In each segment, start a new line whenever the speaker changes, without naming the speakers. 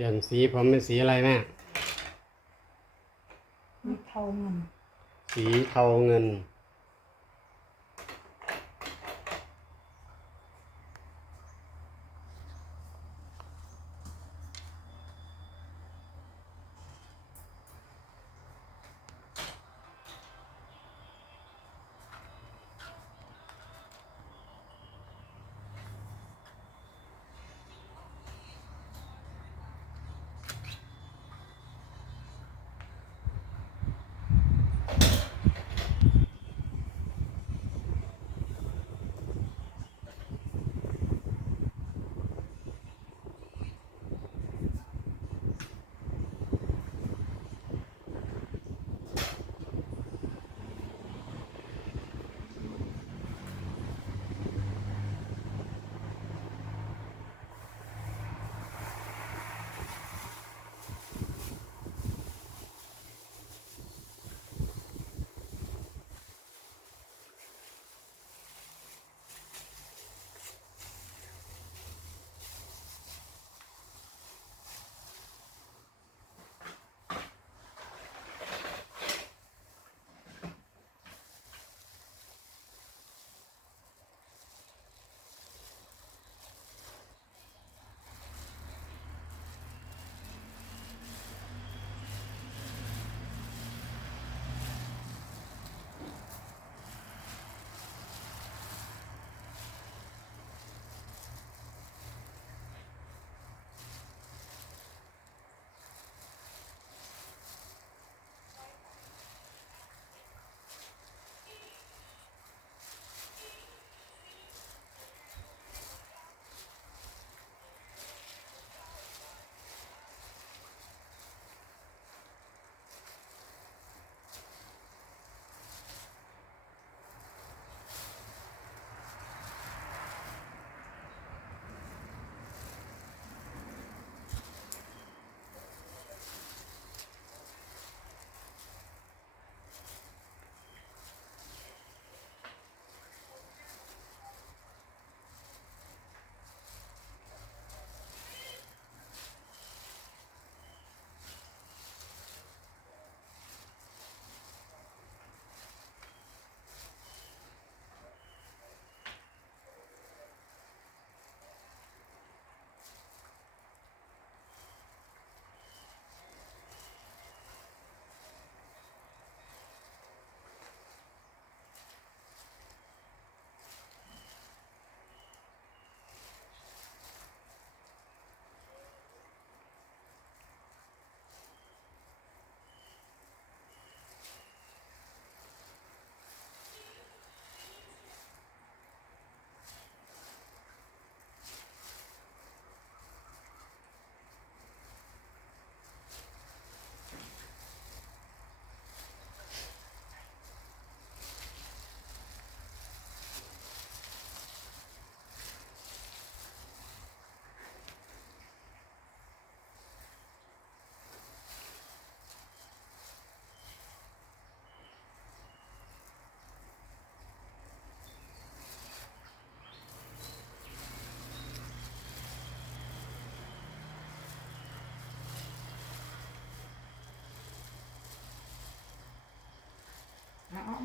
ลี่ยนสีผมเป็นสีอะไรแม่
มีเทาเงิน
สีเทาเงิน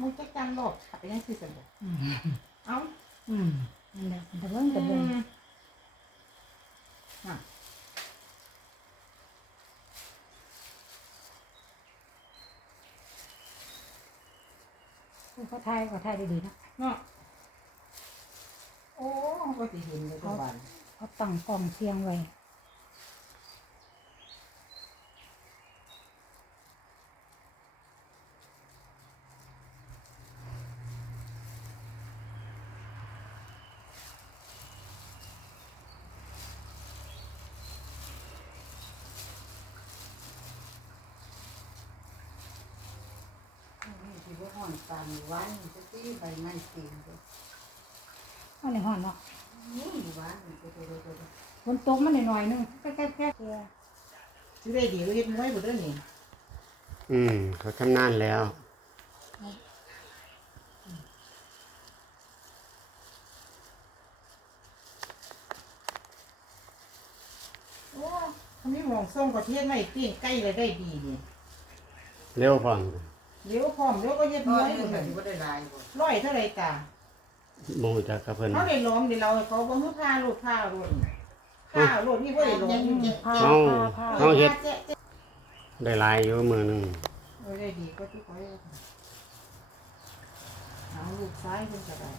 มึงจะจำหลบขับไปยังสี่สิบบอกเอา
อืมนั่นแหละแต่เบิ่งแต่เบิ่ง
อะ
เขาทายเขาทายดีๆนะ
เนาะโอ้ก็สิเห็นเลยทุกวัน
เขาตั้งกล่องเสียงไว้
อนตามวันจะตีใบไม้เต็มเลย
เอาในห้องเนาะ
นี่วันนี่ตัวตัวตัวตัว
ฝนตกมันหน่อยๆนึงแก๊กๆแก๊ก
สิได้ดีก็เฮ็ดมวยบ่เด้อนี่
อืมเขาชำนาญแล้ว
โอ้เขามีหมองต้องส่งประเทศไม่ปิ้งใกล้เลยได้ดีนี่
เร็วพร้อม
เดี๋ยวพร้อมเดี๋ยวก็เย็ด
ก็
น้อย
นี่
หมด
ก็
เลย
สิบ่ได้หลายบ่
ร้อยเท่าไรตา
โมจักกับเพิ่น
เขาได้ล้อมเดี๋ยวเราให้เขาบ่ฮื้อผ้าโลดผ้าโลดผ้าโลดนี่บ่ได้ล้อมนี่
ผ้า
เอา
ผ้าผ้า
เอาเฮ็ด
จ๊ะจ๊ะ
ได้หลายอยู่มือหนึง
เออได้ดีก็ทุกคนเอาลูกซ้ายเพิ่นก็ได้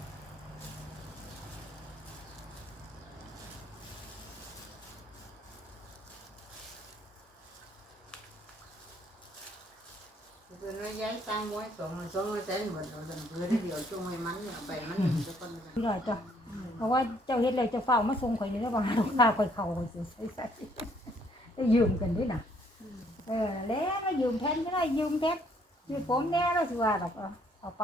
เพิ่นว่าย้ายตังไว้สองสองแสนหมดเอาซั่นเพิ่นเดียวจงให้มันเอาไปมันจะคน
พี่หน่อยจ้ะเพราะว่าเจ้าเฮ็ดอะไรเจะเฝ้ามาส่งข่อยนี่แล้วบางลูกค้าข่อยเข้าข่อยสิใส่ใส่ได้ยืมกันด้วยน่ะเออแล้วมายืมแทนก็ได้ยืมแทนยืมผมแน่แล้วสิว่าดอกเอาเอาไป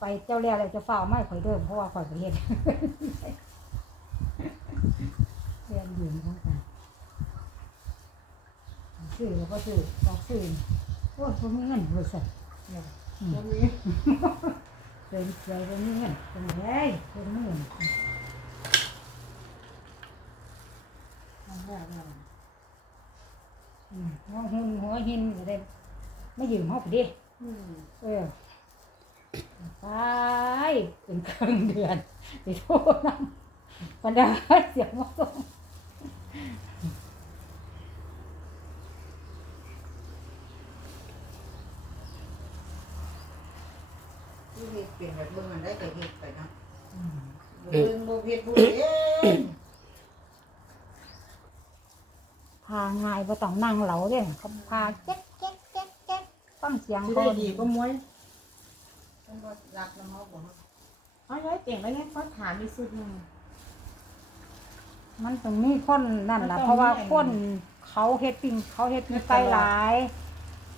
ไปเจ้าแล้วแล้วเจะเฝ้าไม่ข่อยเดิมเพราะว่าข่อยบ่เฮ็ดเรียนยืมทั้งกันซื้อแล้วก็ซื้อบอกซื้อ โอ้ยผมมีเงินบริษัท
บ่มี
เป็นเสียเป็นเงินเป็นไงเป็นเงินอืมหัวหุ่นหัวหินก็ได้ไม่ยืมเขาไปดิเออไปเป็นครึ่งเดือนไปโทษน้ำปัญดาเสียงมาส่ง
ที่เฮ็ดเป็นแบบเบิ่งอันใดก็เฮ็ดไปเนาะ
อืม
เบิ่งบ่เฮ็ดบ่เอง
พาง่ายบ่ต้องนั่งเหลาเด้เขาพาแจ๊กแจ๊กแจ๊กแจ๊กฟังเสียง
สิ
เขา
ได้ดีก็มวย
เพิ่นบ่รักน้ำเฮาบ่
เอาไว้เก่งแล้วเนี่ยเขาถามมีสุดหนึง
มันต้องมีคนนั่น
มัน
ล่ะ
ต้อง
เพราะว่า
มีอัน
คนเขาเฮ็ดปิ้งเขาเฮ็ดมีไก่หลาย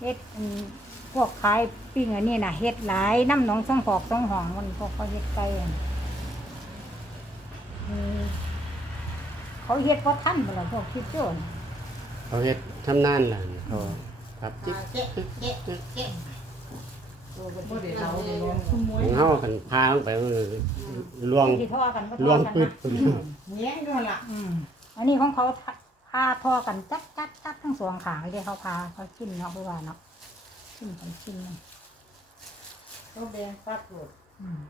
เฮ็ดอัน พวกขายปิ้งอันนี้นะเฮ็ดหลายน้ำหนองสังหอกสังหองมันพวกเขาเฮ็ดไก่อันอืมเขาเฮ็ดเพราะท่านบ่ล่ะพวกคิดโจร
เขาเฮ็ดทำนานล่ะเขาครับจิ๊บ
เจ๊ะเจ๊ะเจ๊ะ
โอ้บ่ได้เราได้ลงคุณมวย
องเฮากันพาลงไปมันลวง
ที่ท่อกันบ่
ล่
ท่
ว
องกัน
ปึ๊ด
นะ
ปึ๊ด
แย้งด้วยล่ะ
อืมอันนี้ของเขาพาท่อกันจักจักจักทั้งสองขางเลยเด้เขาพาเขากินเนาะเพราะว่าเนาะ กินกันกินเนาะ
เขาแบงปัดหลด
อืม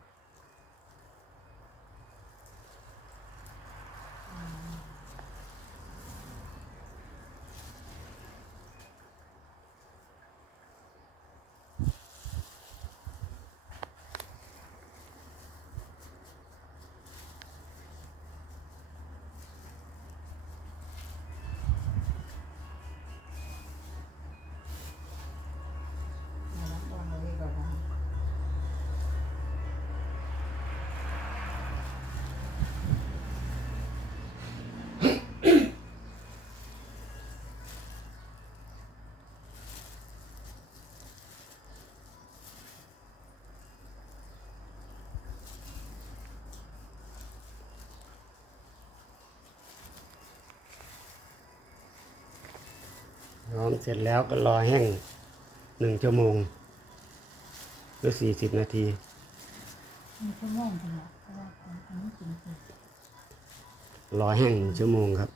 ย้อมเสร็จแล้วก็รอแห้งหนึ่งชั่วโมง หรือสี่สิบนาที
มีชั่วโมงจังหวะเพราะว่าอันนี้กินกิน
รอแห้งหนึ่งชั่วโมงครับ